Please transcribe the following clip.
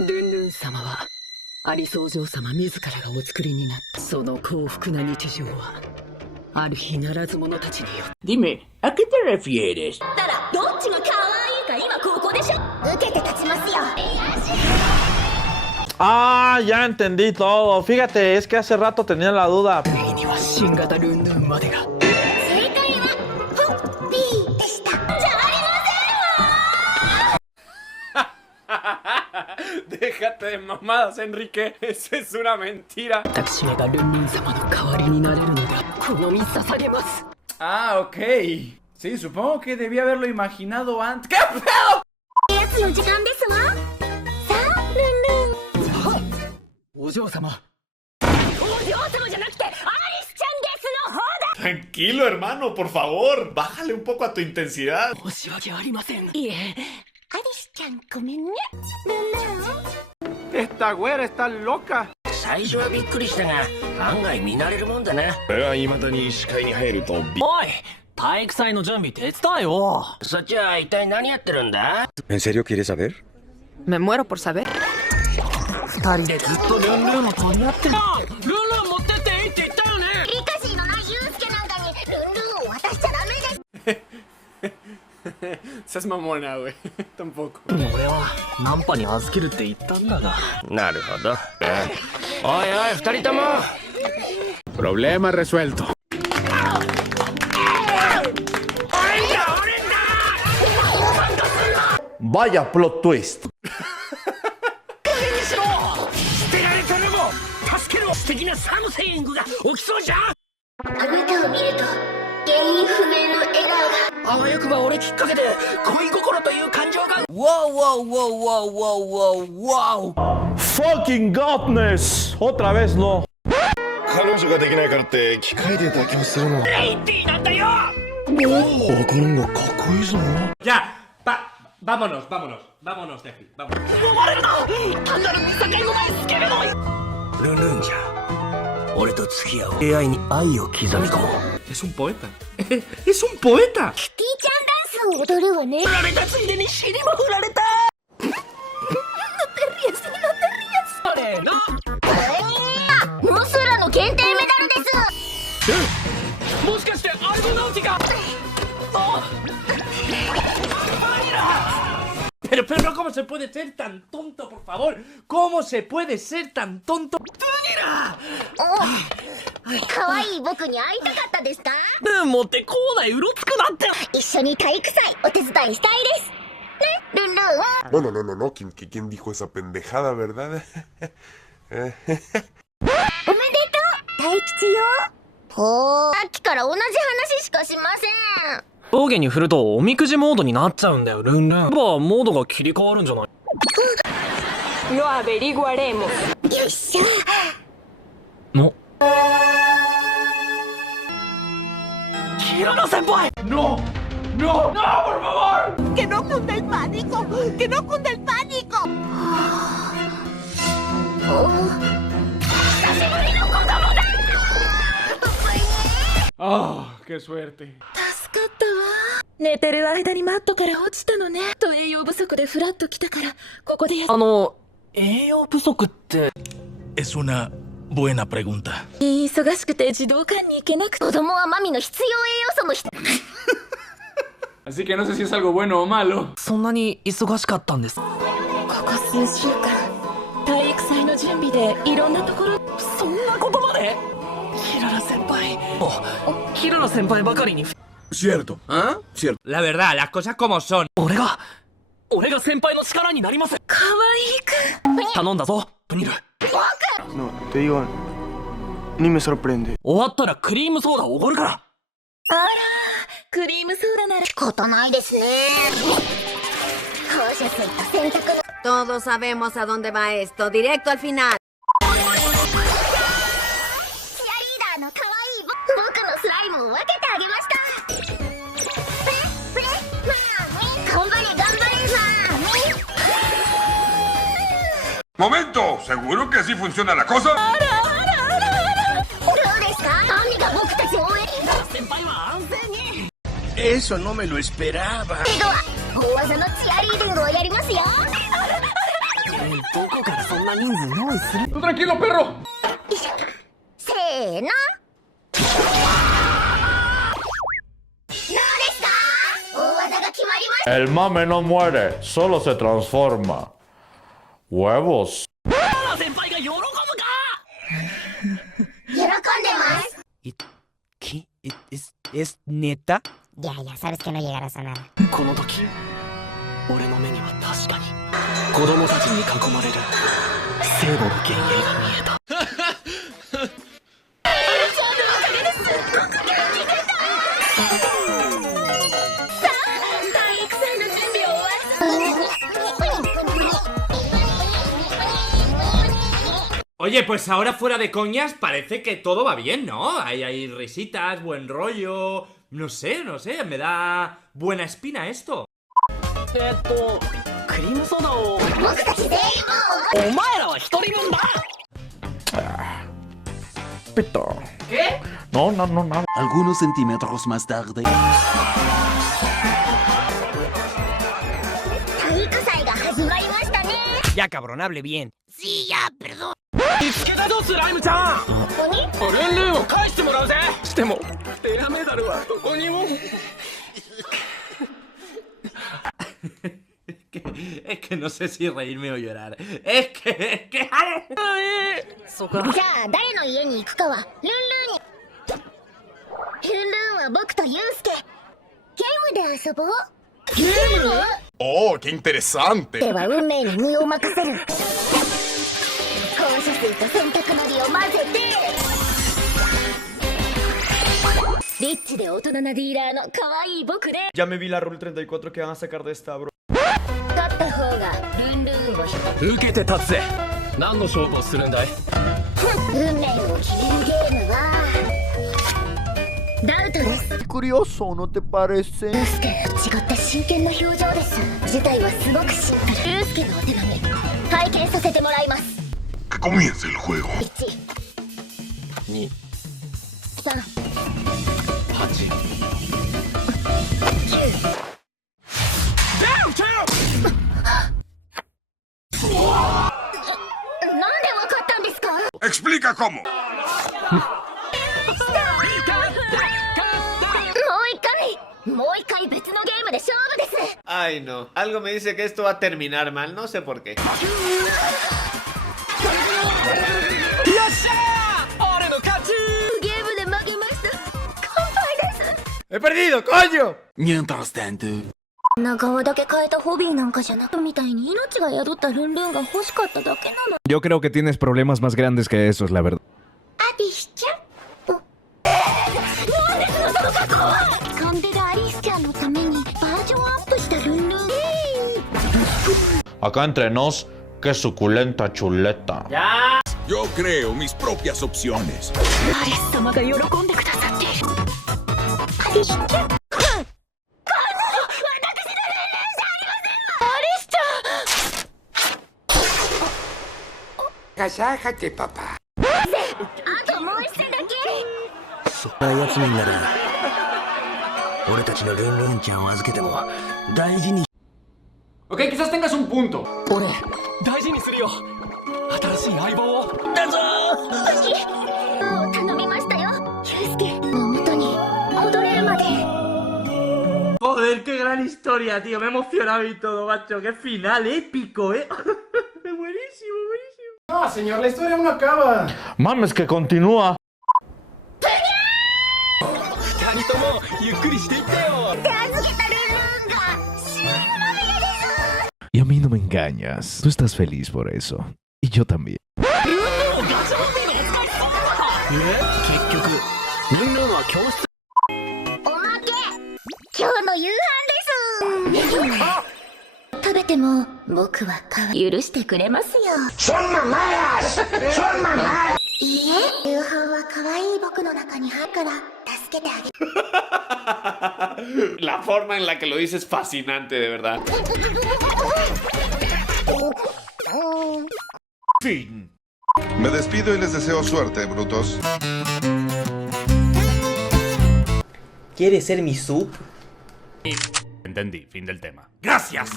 ルンルン様はアリソー嬢様自らがお作りになったその幸福な日常はある日ならず者たちによって Dime, ¿a qué te refieres? だらどっちが可愛いか今ここでしょ。受けて立ちますよ。Ah, ya entendí todo. Fíjate, es que hace rato tenía la duda. ついには新型ルンルンまでが正解はホッピーでした。じゃあありませんわ。 Déjate de mamadas, Enrique. Eso es una mentira. 私がルンルン様の代わりになれるのがこのみ捧げます。 Ah, ok. Sí, supongo que debí haberlo imaginado antes. ¿Qué pedo? やつの時間ですわ。さあ、ルンルン。お嬢様。お嬢様じゃなくてアリスちゃんですの方だ。 Tranquilo, hermano, por favor. Bájale un poco a tu intensidad. 申し訳ありません。いえ、アリスちゃんごめんね。ルンルン。 Esta güera está loca. 最初はびっくりしたが、案外見慣れるもんだな。俺は未だに視界に入るとおい、体育祭の準備手伝えよ。そっちは一体何やってるんだ？ ¿En serio quieres saber? Me muero por saber。二人でずっとルンルンを取り合ってる。ルンルン持ってっていいって言ったよね。リカシーのないユウスケなんかにルンルンを渡しちゃダメです。 Seas mamona, güey. Tampoco. 俺はナンパに預けるって言ったんだが。なるほど。おいおい、二人とも。Problema resuelto. Vaya plot twist. 捨てられたのも助けろ。素敵なサムセイングが起きそうじゃん。あなたを見ると原因不明の笑顔が。あわよくば俺きっかけで恋心という感情が。 Fucking godness. Otra vez no. 彼女ができないからって機械で妥協するのは。レイティーなんだよ。わかるんがかっこいいぞ。 Ya. Vámonos, vámonos. Vámonos de aquí. Vámonos. 単なる見境のないスケベのルンルンじゃ。俺と付き合おう。AI に愛を刻み込もう。 Es un poeta. Es un poeta. キティちゃんダンスを踊るわね。振られたついでに尻も振られた。あれな。モスラの検定メダルです。もしかしてアイドナウティカ。Pero no, ¿cómo se puede ser tan tonto, por favor? ¿Cómo se puede ser tan tonto? 可愛い僕に会いたかったですか？ルン持ってこうだいうろつくなって。一緒に体育祭お手伝いしたいですね、ルンルン。 No, no, no, no, no. ¿Quién dijo esa pendejada, verdad? おめでとう大吉よ。ほー、さっきから同じ話しかしません。上下に振るとおみくじモードになっちゃうんだよルンルン。モードが切り替わるんじゃない？ Lo averiguaremos。よっしゃ。のキララ先輩。 ¡No! ¡No! ¡No, por favor! Que no cunda el pánico, que no cunda el pánico. ¡Oh, qué suerte! 助かったわ。寝てる間にマットから落ちたのね。と栄養不足でフラッと来たからここで栄養不足って。 Es una buena pregunta. 忙しくて児童館に行けなくて。子供はマミの必要栄養素の一つ。 Así que no sé si es algo bueno o malo. そんなに忙しかったんです。ここ数週間体育祭の準備でいろんなところ。そんなことまで？キララ先輩。キララ先輩ばかりに。 Cierto. ¿Ah? Cierto. La verdad, las cosas como son. 俺が先輩の力になります。可愛いく頼んだぞプニル。 No, te digo, ni me sorprende. 終わったらクリームソーダおごるから。あらクリームソーダなら仕方ないですね。放射線と洗濯の。 Todos sabemos a dónde va esto. Directo al final。 チアリーダーの可愛い僕のスライムを分けてあげました。頑張れ頑張れさ。 ¡Momento! ¿Seguro que así funciona la cosa? どうですか？何が僕たち応援。先輩は安静に。 Eso no me lo esperaba. では大技のチアリーディングをやりますよ。どこからそんな人数用意する？ Tú tranquilo, perro. せーの。El mame no muere, solo se transforma. Huevos. 先輩が喜ぶか？喜んでます。 ¿Es neta? Ya sabes que no llegarás a nada. この時俺の目には確かに子供たちに囲まれる聖母の幻影が見えた。Oye, pues ahora fuera de coñas parece que todo va bien, ¿no? Hay risitas, buen rollo... No sé, me da buena espina esto. クリームソーダを。僕たち全員も。お前らは一人分だ。Pito. ¿Qué? No, no, no, nada. Algunos centímetros más tarde. 体育祭が始まりましたね。 Ya cabrón, hable bien. Sí, ya, perdón. 見つけたぞスライムちゃん。何？ルンルンを返してもらうぜ。してもエアメダルはどこにも。Es que no sé si reírme o llorar. Es que... そうか。じゃあ誰の家に行くかはルンルンに。ルンルンは僕とユウスケ。ゲームで遊ぼう。ゲーム？ ¡Oh, qué interesante! では運命に身を任せる。放射水と洗濯のりを混ぜて。リッチで大人なディーラーの可愛い僕で。 Ya me vi la Rule 34 que van a sacar de esta, bro. 勝った方がルンルンを受けて立つぜ。何の勝負をするんだい？運命を決めるゲームはダウトです。 Curioso, ¿no te parece? ユウスケ、違った真剣な表情です。事態はすごくシンプル。ユウスケのお手紙拝見させてもらいます。 ¡Que comience el juego! 1、2、3、8、9。なんでわかったんですか？ ¡Explica cómo! もう一回別のゲームで勝負です。 Ay, no. Algo me dice que esto va a terminar mal. No sé por qué. 俺の勝ち。ゲームで負けました。乾杯です。 ¡He perdido, coño! Mientras tanto. 長輪だけ変えたホビーなんかじゃなくみたいに命が宿ったルンルンが欲しかっただけなの。 Yo creo que tienes problemas más grandes que esos, la verdad. アリスちゃん。なんですのその格好は。カンデラアリスちゃんのためにバージョンアップしたルンルン。 Acá entre nos, qué suculenta chuleta. Yo creo mis propias opciones. アリス様が喜んでくださっている。アリスちゃん。Casájate, papá. あともう一戦だけ。そんなやつになら俺たちのルンルンちゃんを預けても大事に。 Ok, quizás tengas un punto. 俺大事にするよ。新しい相棒を。だぞもう頼みましたよ。ユウスケの元に戻れるまで。 Joder, qué gran historia, tío. Me he emocionado y todo, macho. Qué final épico, buenísimo, buenísimo. No, señor, la historia aún no acaba. Mames, que continúa. Y a mí no me engañas. Tú estás feliz por eso. Y yo también. 結局ルンルンは教室。おまけ。今日の夕飯です。食べても僕は許してくれますよ。そんな前や。そんな前。いいえ、夕飯は可愛い僕の中に入るから助けてあげる。 La forma en la que lo dice es fascinante, de verdad. Fin. Me despido y les deseo suerte, brutos. ¿Quieres ser mi sub? Entendí, fin del tema. ¡Gracias!